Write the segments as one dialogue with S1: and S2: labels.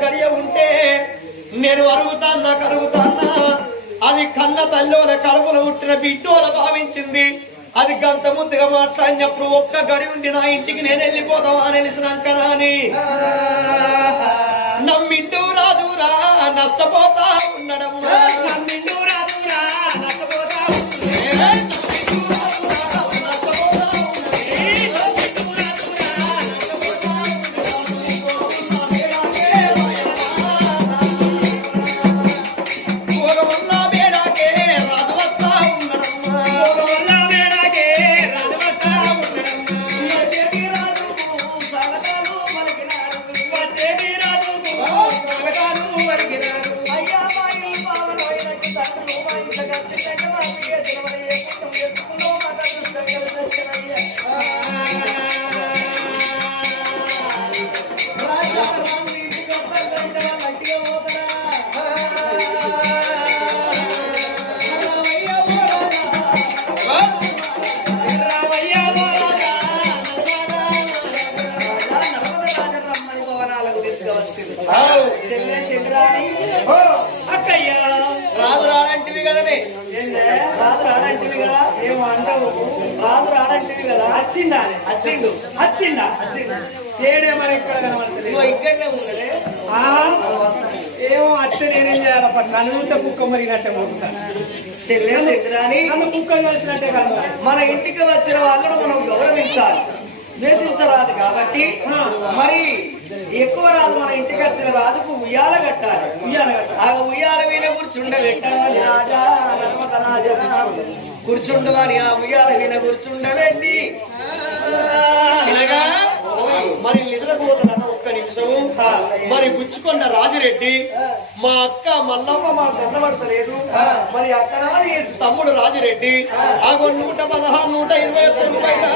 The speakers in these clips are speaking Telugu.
S1: గడియ ఉంటే నేను అరుగుతాన్నా కరుగుతాన్నా అది కన్న తల్లోల కడుపులో పుట్టిన బిడ్డోల భావించింది. అది గంత ముందుగా మాట్లాడినప్పుడు ఒక్క గడి ఉండి నా ఇంటికి నేను వెళ్ళిపోతావా అని తెలిసినాక రాని నమ్మిండు రాదురా నష్టపోతా ఉండడం నమ్మిండు రాదురా నష్టపోతా
S2: కదా వచ్చిండు
S3: వచ్చిందా
S2: వచ్చిండు
S3: చేయడే మరి ఎక్కడ కనబడతలేదు
S2: ఇదిగో ఇక్కడనే ఉన్నాడే
S3: ఆహా. ఏమో అచ్చ నేనేం చేయాలి కుక్క మరిగినట్టే పోతుంటాను నన్ను కుక్క కలిసినట్టే కనబడాలి
S2: మన ఇంటికి వచ్చిన వాళ్ళను మనం గౌరవించాలి. ద్వేషించరాదు కాబట్టి మరి ఎక్కువ రాదు మన ఇంటికి వచ్చిన రాజుకు ఉయ్యాల కట్టాలి. ఆ ఉయ్యాల మీద కూర్చుండ పెట్టాలి రాజా కూర్చుండు వారి ఆ ఉయ్యాల మీద కూర్చుండబెట్టి
S1: ఇలాగా? మరి నిద్రపోతున్నా ఒక్క నిమిషము. మరి పుచ్చుకొండ రాజిరెడ్డి మా అక్క మల్లమ్మ మా చదవడతలేదు మరి అక్క తమ్ముడు రాజిరెడ్డి. ఆ నూట పదహారు నూట ఇరవై ఒక్క రూపాయలు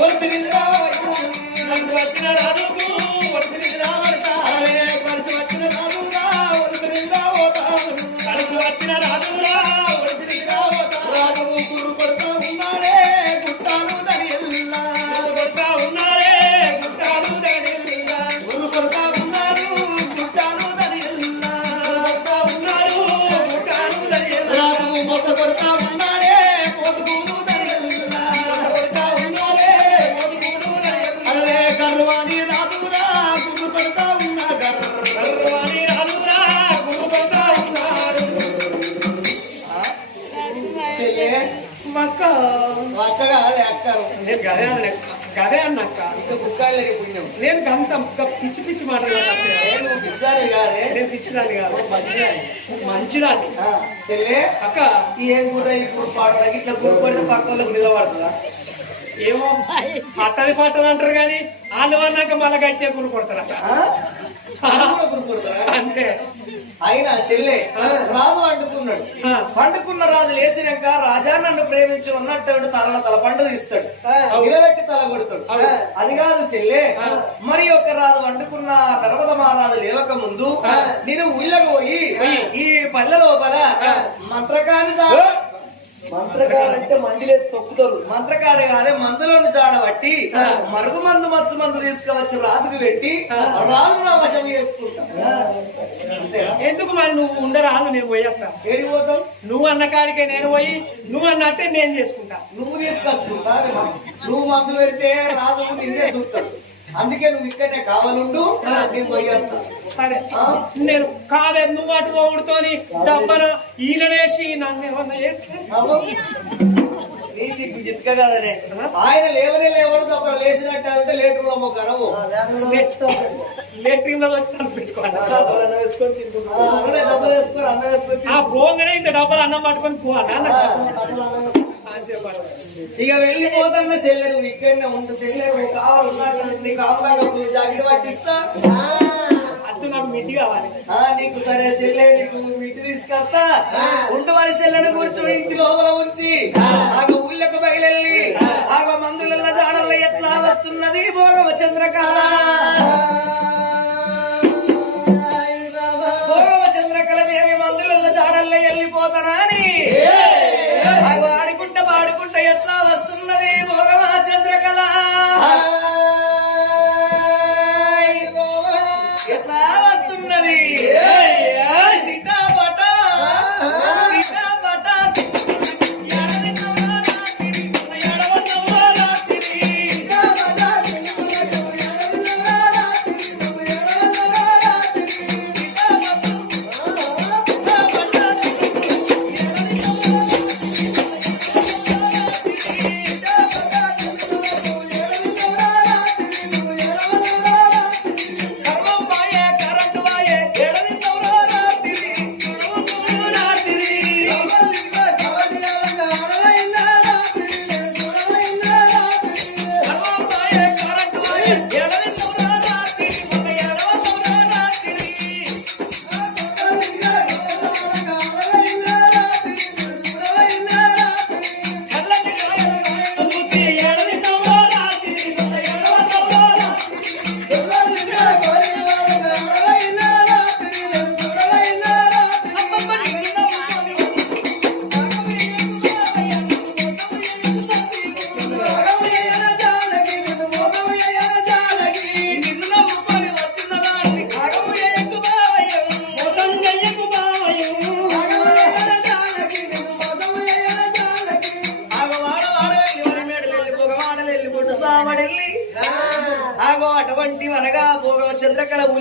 S1: ఒలిపిరిదిరా వైపు. కలిసి వచ్చిన రాజుకు
S3: మక్క
S2: అక్కరు
S3: నేను గదే అన్న గదే
S2: ఇంకా పుణ్యం.
S3: నేను గంత పిచ్చి పిచ్చి మాటలు మాట్లాడతాను.
S2: నేను కాదే.
S3: నేను పిచ్చిదాన్ని కాదు.
S2: మంచిదాన్ని. చెల్లె
S3: అక్క.
S2: ఏం కూర పాడడానికి ఇట్లా కూర పడితే పక్క వాళ్ళకి నిలబడుతుందా?
S3: ఏమో పట్టది పట్టదు అంటారు కానీ వాళ్ళు అన్నాక మళ్ళీ గట్టిగా కూర కొడతారట.
S2: ఆ? వాళ్ళు కూడా కూర కొడతారా?
S3: అంతే.
S2: అయినా చెల్లె రాజు అంటుకున్నాడు. పండుకున్న రాజు లేచినాక రాజా నన్ను ప్రేమించి ఉన్నట్టు తలన తల పండు తీస్తాడు. నిలబెట్టి తల కొడతాడు. అది కాదు చెల్లె. మరి యొక్క రాజు వండుకున్న నర్మద మహారాజు లేవక ముందు నేను ఊళ్ళకు పోయి ఈ పల్లె లోపల మంత్రకాడంటే మందిలేసి తొక్కుతారు. మంత్రకాడు కాదే మందులోని జాడబట్టి మరుగు మందు మచ్చు మందు తీసుకువచ్చి రాజుకు పెట్టి రాజు నా వశం చేసుకుంటా.
S3: ఎందుకు మరి నువ్వు ఉండరాదు నేను పోయేస్తా
S2: ఏడికి పోతావు?
S3: నువ్వు అన్న కాడికే నేను పోయి నువ్వు అన్నట్టే నేను చేసుకుంటా.
S2: నువ్వు తీసుకొచ్చుకుంటా నువ్వు మందు పెడితే రాజు నిన్నే చూస్తాడు. అందుకే నువ్వు ఇక్కడనే కావాలుండు. నేను పోయేస్తా
S3: సరే. నేను కాదే నువ్వు అటు పోగుడుతోని డబ్బన ఈలనేసి నన్ను ఏమన్నా
S2: జిత్క కదనే. ఆయన లేవనే లేవడు అప్పుడు లేచినట్టు అంటే ఒక కనవు లేట్రీమ్లో వేసుకొని అన్నం వేసుకొని
S3: ఆ పోగానే ఇంత డబ్బులు అన్నం పట్టుకొని పోవాలా
S2: ఇక వెళ్ళిపోతున్న చెల్లెలు ఇక్కడనే ఉంటు చెల్లెలు కావాలన్నట్టు నీకు అవసరం జాగ్రత్త పట్టిస్తా.
S3: నాకు మిడ్డి కావాలి.
S2: ఆ నీకు సరే చెల్లె నీకు ఇంటి తీసుకొస్తా. ఉండు వారి చెల్లెని కూర్చొని ఇంటి లోపల ఉంచి. ఆగ ఊళ్ళకు బయలెళ్ళి ఆగ మందుల జాడల్లో ఎట్లా వస్తున్నది? భోగవ చంద్రకళ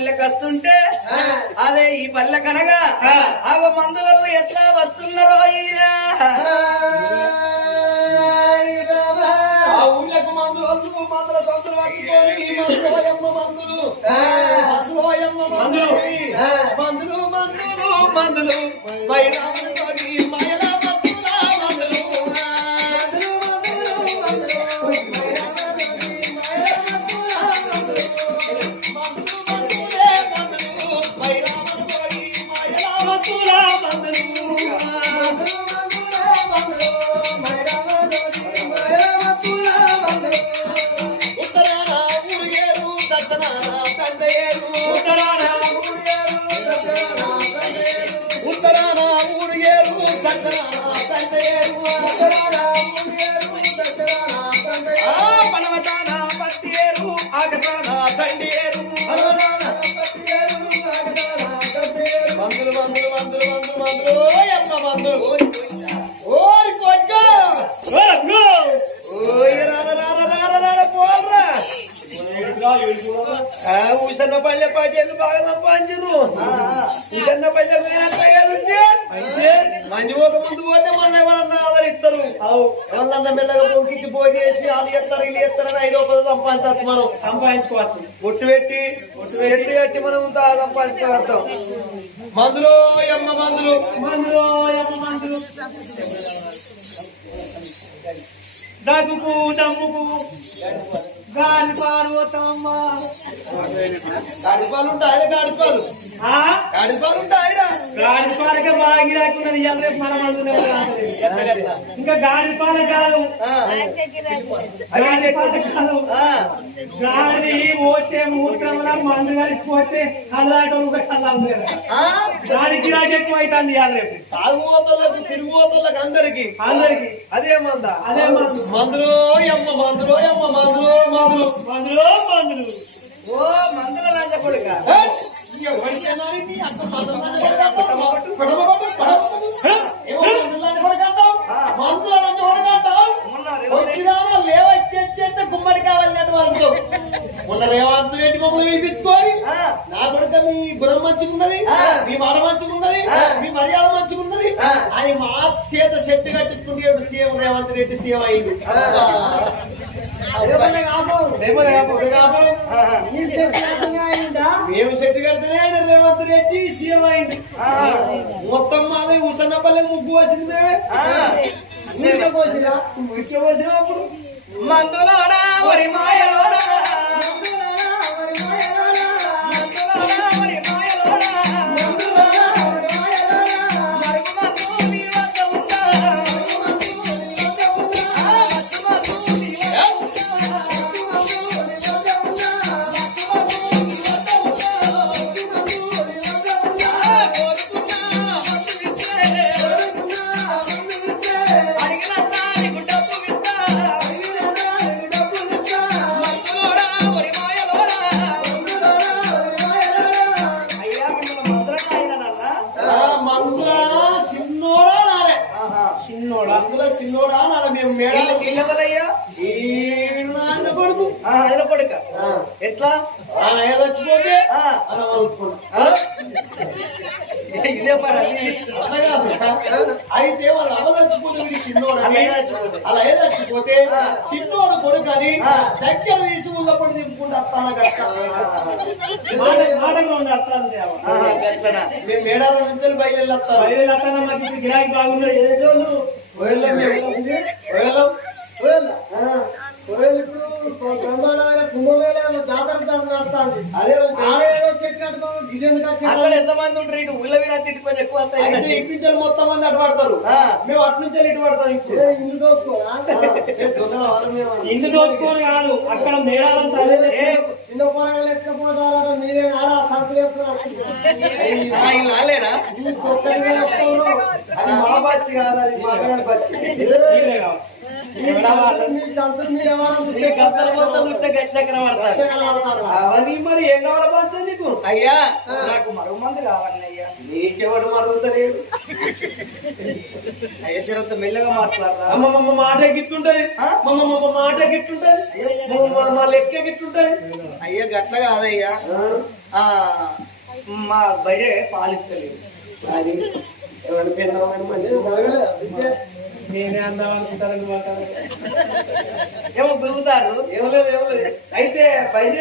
S2: చంద్రకళ ఊళ్ళకస్తుంటే అదే ఈ పల్లెకనగా ఆగో మందులలో ఎట్లా వస్తున్నారో ఊళ్ళకు మందులు మందుల సొంతలు పట్టుకొని మందులోయమ్మ మందులు మందులు. మందులు మందులు. మందులు ఉషన్న పల్లె పట్టేది బాగా సంపాదించరు ఉషన్న పల్లె ఉంటే. మంది ఒక ముందు పోతే మన ఎవరన్నా ఆదరిస్తారు ఎవరన్నా మెల్లగా పొంకిచ్చి పోగేసి వాళ్ళు ఎత్తారు వీళ్ళు ఎత్తారని ఐదు రూపాయలు సంపాదించచ్చు మనం.
S3: సంపాదించుకోవచ్చు.
S2: బొట్టు పెట్టి చెట్టు కట్టి మనం తా సంపాదించుకోవద్దాం మందులు ఎమ్మ మందులు.
S3: మందులు ఎమ్మ మందులు. దగ్గుకు
S2: ఉంటాయి
S3: పాలకే బాగా మన. ఇంకా గాలి పాల కాదు. గాలి పాల కాదు. గాలి పోసే మూత్రంలో మందు కలిసిపోతే కళ్ళాటోళ్ళు కళ్ళు గాలి గిరాకి ఎక్కువ అవుతుంది ఇవాళ రేపు.
S2: తాగుబోతులకు తిరుగుబోతులకు అందరికి.
S3: అందరికి.
S2: అదే మంద.
S3: అదే మందు.
S2: మందులు ఎమ్మ మందులు ఎమ్మ మందులు మందులు
S3: మందులు మందులు.
S2: ఓ మందుల లంచ కొడుక.
S3: గుమ్మడి కావాలన్నట్టు వాళ్ళు
S1: మొన్న రేవంత్ రెడ్డి మమ్మల్ని పిలిపించుకోవాలి
S2: ఆ.
S1: నా కొడుక మీ గుణం మంచిగున్నది
S2: ఆ.
S1: మీ మాట మంచిగున్నది. మీ మర్యాద మంచిగున్నది. అని మా చేత చెట్టు కట్టించుకుంటే సీఎం రేవంత్ రెడ్డి సీఎం అయింది మేము చెట్టు కడితేనే ఆయన రేవంత్ రెడ్డి సీఎం అయింది
S2: ఆ.
S1: మొత్తం మాది ఉసన్నపల్లి ముగ్గు వచ్చింది మేమే
S3: పోసిరా?
S2: మందులోడా
S1: చిన్నోడా నాలే మేము మేడాలి
S2: వీళ్ళు- వీళ్ళెవరయ్యా?
S1: ఈడు నాన్న కొడుకు
S2: ఆ, ఆయన కొడుక
S1: ఆ.
S2: ఎట్లా? ఇదే పని
S1: అయితే వాళ్ళు అవదచ్చిపోతే వీడి చిన్నోడు
S2: అలా ఏదో
S1: ఏదచ్చిపోతే. చిన్నోడు కొడుకు అని. దగ్గర తీసి ఉన్నప్పుడు నింపుకుంటూ వస్తాను కష్ట
S3: మాట మాటకు రెండు అర్థాలు తేవా.
S2: ఆహా, గట్లనా?
S1: మేము మేడాల నుంచి బయలు
S3: అత్తన్న మాకు ఇప్పుడు గిరాకీ బాగున్నాయి ఏ రోజు
S1: కోయలం కోయలం
S3: కోయల ఇప్పుడు బ్రహ్మాండమైన కుంభమేళ జాతర నడుతుంది.
S1: అదే
S3: చెట్టు
S2: అక్కడ ఎంతమంది ఉంటారు ఇటు? ఊళ్ళ మీద తిట్టుకొని ఎక్కువ వస్తాయి.
S1: మొత్తం మంది అటు పడతారు. మేము అటు నుంచి ఇటు పడతాం ఇప్పుడు.
S3: ఇల్లు
S1: మేము.
S3: ఇంటి దోచుకొని కాదు. అక్కడ మేడాలం తల్లి
S2: ఏ,
S3: చిన్న పొరగాలు ఎత్తుకపోతారట. మీరే ఆడ సంతులు వేసుకొని వచ్చింది
S2: ఆ, ఈ లాలేనా
S1: అది మా బచ్చి కాదు అది మా బచ్చి. అవన్నీ మరి ఏం కావాలా నీకు
S2: అయ్యా నాకు మరో మంది కావాలని అయ్యా.
S1: నీకెవడు మరుగుతలేడు?
S2: అయ్యా జరంత మెల్లగా
S1: అమ్మమ్మ మాట గిట్లుంటది మాట గిట్లుంటది మా లెక్క గిట్లుంటది
S2: అయ్యా గట్ల కాదయ్యా. మా బయట పాలిస్తలేదు.
S1: అది ఎవరి పెన్నామని మంచిగా
S3: నేనే అందాం అనుకుంటారని మాట్లాడారు
S2: ఏమో పెరుగుతారు
S1: ఏమలేదు ఏమలేదు అయితే బయట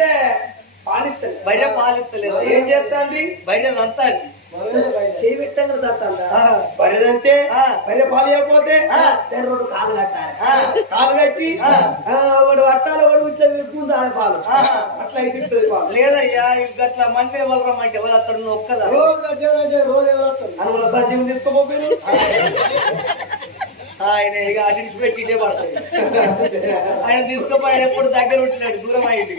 S1: పాలిస్తుంది
S2: బయట పాలిస్తలేదు
S1: ఏం చేస్తాండి
S2: బయట అంతా
S1: చేయి పెట్టంగా తత్తందా
S2: ఆ.
S1: బర్రెదంటే
S2: ఆ.
S1: బర్రె పాలు అయిపోతే. దాని రెండు కాలు కట్టాలి. కాలు కట్టి? వాడు అట్టాలి వాడు ఇట్లా ఎక్కుంటాలి పాలు. అట్లా అయితే ఇస్తుంది పాలు.
S2: లేదయ్యా ఈ గట్ల మంది ఎవరు రమ్మంటే ఎవరు అతడు నువ్వు ఒక్కదా
S3: రోజు రోజు ఎవరు వస్తారు?
S1: అనుకున్న సత్యం తీసుకోపోయి
S2: ఆయన ఇక అటు ఇటు పెట్టి ఇటే పడతాయి. ఆయన తీసుకోపోయి ఆయన ఎప్పుడు దగ్గర ఉంటున్నాడు దూరం అయ్యింది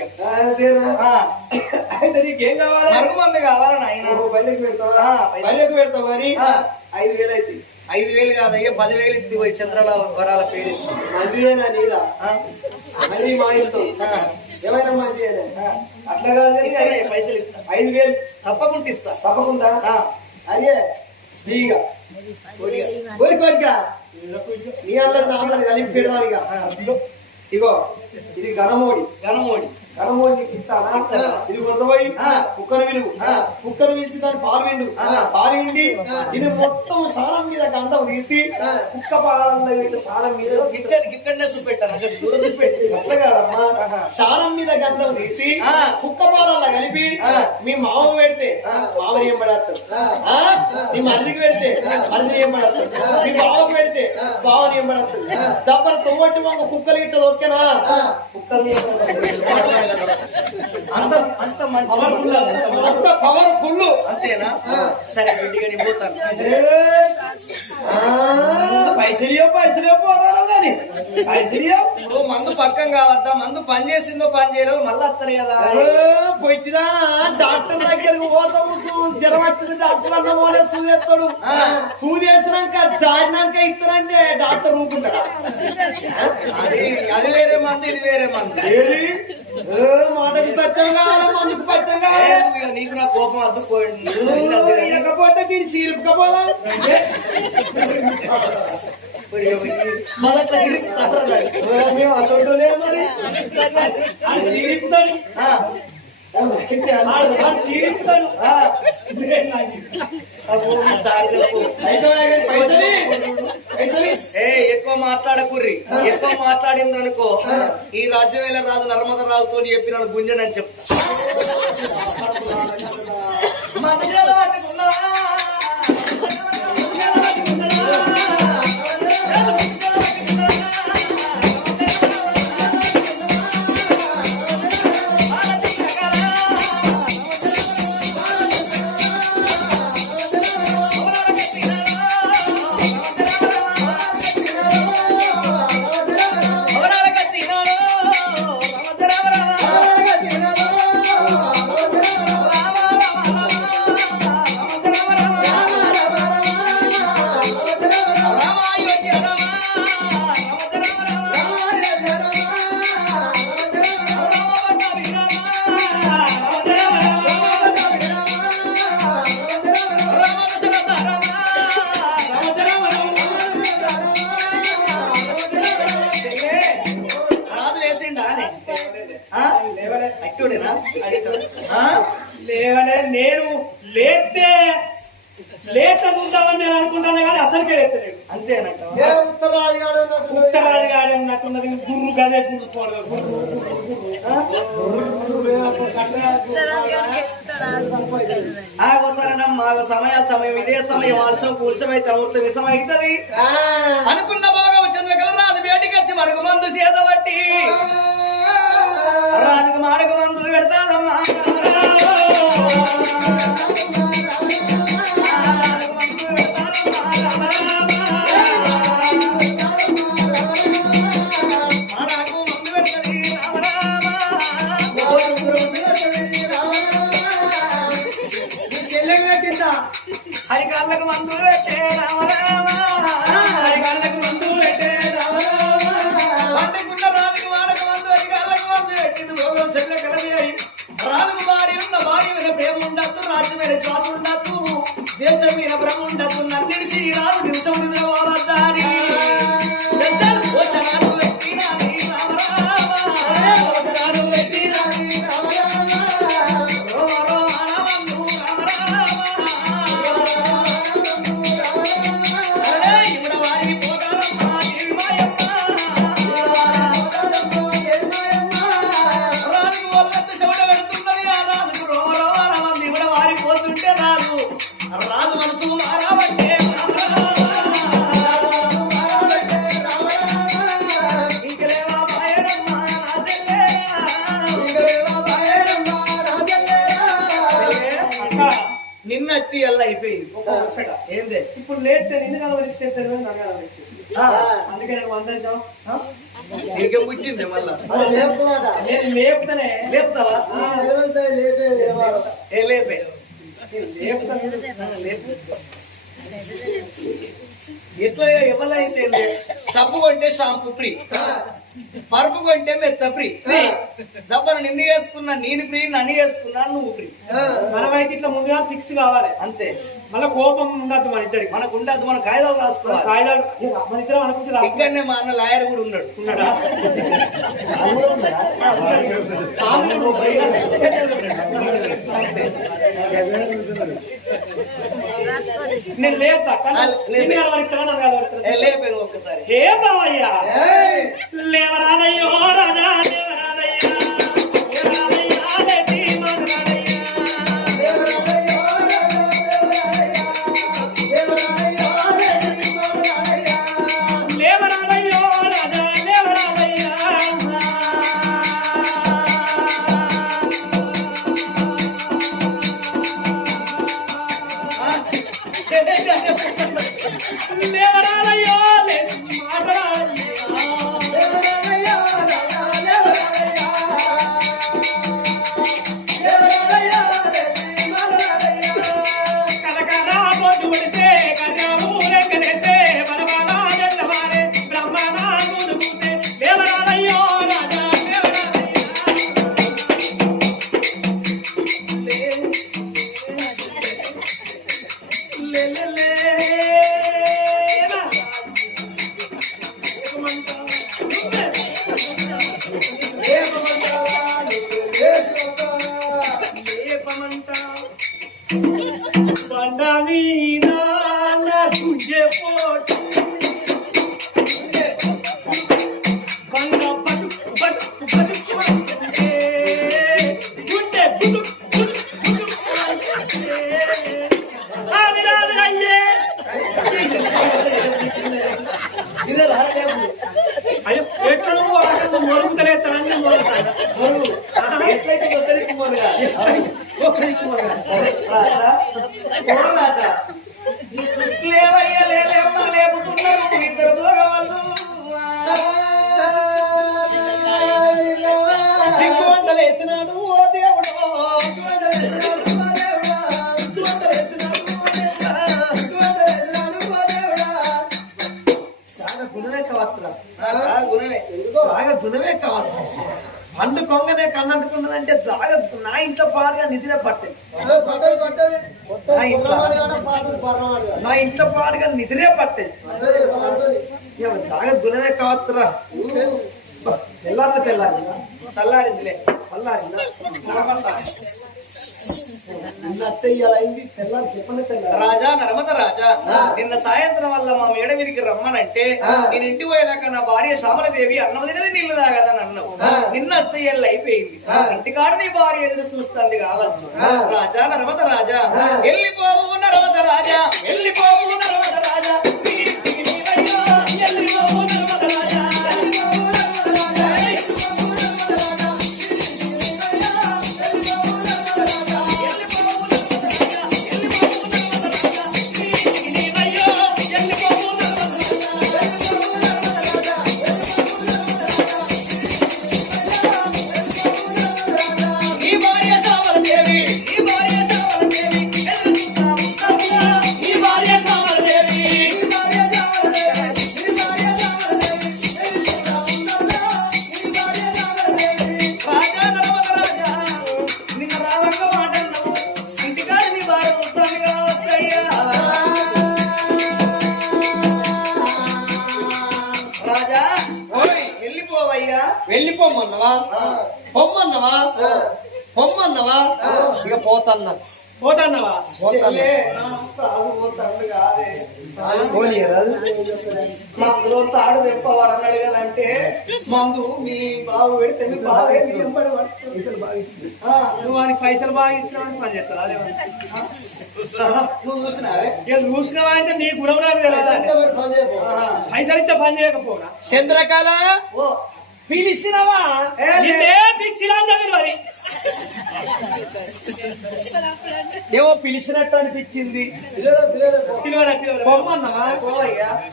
S1: అయితే నీకేం కావాలి?
S2: మరుగు మంది కావాలని ఆయన
S1: బయటకు పెడతావా.
S2: బయటకు
S1: పెడతావు
S2: ఆ.
S1: ఐదు వేలు అయితే.
S2: ఐదు వేలు కాదయ్యా పదివేలు ఇస్తుంది పోయి చంద్రాల వరాల పేరు.
S1: మంచిదేనా
S2: ఆ,
S1: మళ్ళీ మా ఇష్టం
S2: ఆ,
S1: ఏమైనా మంచిదేనా
S2: ఆ.
S1: అట్లా కాదు కానీ
S2: పైసలు ఇస్తా.
S1: ఐదు వేలు.
S2: తప్పకుండా ఇస్తా.
S1: తప్పకుండా?
S2: ఆ,
S1: అదే దీగా
S2: కొద్దిగా.
S1: నీ అందరు నా అందరు కలిపి పెడదాం ఇక ఇగో ఇది ఘనమోడి
S2: ఘనమోడి
S1: ఘనమోడి ఇస్తానా ఇది కొంతపోయి
S2: ఆ.
S1: కుక్కర్ విలువ
S2: ఆ.
S1: కుక్కర్ పిలిచి దాన్ని పాలు విండు పాలు విండి ఇది మొత్తం సారం మీద గంధం తీసి కుక్క పాలల్లో వీటి సారం మీద
S2: గిట్ట గిట్టనే చూపెట్టాను
S1: సారం మీద గంధం తీసి
S2: ఆ.
S1: కుక్క పాలల్లో కలిపి మీ మామ పెడితే మామని ఏం పడేస్తారు నీ మరిదికి పెడితే మరిది ఏం పడేస్తారు మీ బావకు పెడితే బావని ఏం పడేస్తారు దబ్బర తొవ్వట్టి వంక కుక్కలు కుక్కల్ని ఏం పడేస్తారు?
S2: అంత అంత మంచి
S1: అంత పవర్ ఫుల్
S2: అంతేనా? సరే ఇంటికి నేను పోతాను.
S1: కానీ. పైసలియో
S2: ఇప్పుడు మందు పక్కం కావద్దా? మందు పని చేసిందో పని చేయలేదో మళ్ళీ వస్తారు కదా.
S1: పోయినా డాక్టర్ దగ్గరికి పోతాము జ్వరం వచ్చింది డాక్టర్ అన్న పోలే సూది ఎత్తాడు
S2: ఆ.
S1: సూది వేసినాక జారినాక ఇస్తానంటే డాక్టర్ ఊరుకుంటాడా?
S2: అది అది వేరే మందు ఇది వేరే మందు.
S1: ఏది? ఏ, మాటకి సత్యం కావాలి మందుకు కావాలి
S2: ఏ, నీకు నా కోపం అద్దుకోండి
S3: లేకపోతే దీన్ని? మేము అసలు మరి. అది
S2: ఎక్కువ మాట్లాడకుర్రి. ఎక్కువ మాట్లాడిందనుకో ఈ రాజ్యవేల రాజు నర్మద రాజుతో చెప్పిన గుంజనని చెప్పు. మధ్యలో
S3: లేవలే నేను లేస్తే లేచకుంటామని నేను అనుకుంటాను కానీ అసలుకే లేస్తలేడు
S2: అంతేనట
S3: ఉత్తరాది గాడి ఉన్నట్టున్నది గుర్రు గదే గుర్రు పోడదు
S2: ఆగోసరణం ఆగో సమయ సమయం ఇదే సమయం. ఆలస్యం కూర్చమైతే అమృతం విషమైతుంది అనుకున్న భాగం చంద్రకల రాదు బయటికి వచ్చి మరుగు మందు చేతబట్టి రాజుకు మాడకు మందు పెడతాదమ్మా. హరికాళ్ళకు మందు పెట్టే రామ see you.
S3: ఇప్పుడు లేస్తే నిన్ను కలవరిచ్చేది నన్ను కలవరిచ్చేది
S2: ఆ,
S3: అందుకే నేను
S2: నీకేం పుట్టింది మళ్ళా.
S3: నేను లేపుతానే.
S2: లేపుతావా? లేపే
S3: లేపుతాను
S2: లేపు. ఎట్లా ఎవరైతే సబ్బు కొంటే షాంపూ ఫ్రీ. పరుపు కొంటే మెత్త ఫ్రీ. దబ్బను నిన్ను వేసుకున్నా నేను ఫ్రీ నన్ను వేసుకున్నా నువ్వు ఫ్రీ.
S3: మనమైతే ఇట్లా ముందుగా ఫిక్స్ కావాలి.
S2: అంతే.
S3: మళ్ళీ కోపం ఉండద్దు మన ఇద్దరికి.
S2: మనకు ఉండదు మన కాగితాలు రాసుకోవాలి.
S3: కాయలాలు మన ఇద్దరం అనుకుంటే రాకుండా
S2: ఇక్కడనే మా అన్న లాయర్ కూడా ఉన్నాడు.
S3: ఉన్నాడా? నేను
S2: లేపే.
S3: నిన్ను కలవరిస్తావా నన్ను కలవరిస్తావా?
S2: ఏ, లేపే నువ్వు ఒక్కసారి.
S3: ఏ బావయ్యా தேவராதையோ ராஜா தேவ పాడుగా నిధిన పట్టే నా ఇంట్లో. పాడుగా నిధినే పట్టే జాగ గుణమే కావచ్చురా.
S2: రాజా నర్మద రాజా నిన్న సాయంత్రం వల్ల మా మేడ మీదకి రమ్మనంటే నేను ఇంటికి పోయేదాకా నా భార్య శ్యామలదేవి అన్నం తినది నీళ్ళు తాగదని అన్నావు. నిన్న అస్తయ్యల్లు అయిపోయింది. ఇంటికాడ నీ భార్య ఎదురు చూస్తుంది కావచ్చు. రాజా నర్మద రాజా వెళ్ళిపోవు నర్మద రాజా వెళ్ళిపోవు నర్మద రాజా.
S1: పోతన్నా
S3: పోతాన్నావా.
S2: మందులో తాడు తెప్పవాడు మందు మీ బాబు పెడితే మీ
S3: నువ్వు వానికి పైసలు బాగా ఇచ్చినావని పని చేస్తావా?
S2: నువ్వు చూసినావే
S3: ఇక చూసినవా అంటే నీ గుణం నాకు తెలియదు పైసలు ఇస్తే పని చేయకపోనా
S1: చంద్రకళ
S2: ఓ
S1: పిలిచినవా?
S3: పిచ్చిలా చదివి
S1: ఏమో పిలిచినట్టు అనిపించింది.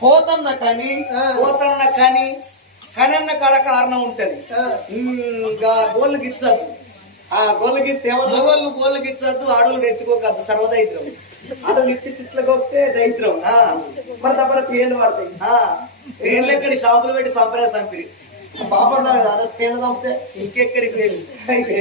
S1: పోతన్నా కానీ
S2: పోతన్న కని కనన్న కాడ కారణం ఉంటది. ఇంకా గోళ్ళు గిచ్చద్దు.
S1: ఆ గొల్లగిస్తే ఏమన్నా
S2: మగోళ్ళు గోళ్ళు గిచ్చద్దు ఆడోళ్ళు ఎత్తుకోకద్దు సర్వదైత్రం.
S1: అటు నిచ్చి చిట్ల దైత్రం.
S2: ఆ,
S1: మరి తప్పన పేర్లు పడతాయి
S2: ఆ, పేర్లెక్కడి షాంపులు పెట్టి సంపరే సంపిరి
S1: పాపం కదా పేర్లు తప్పితే
S2: ఇంకెక్కడికి లేదు
S1: అయితే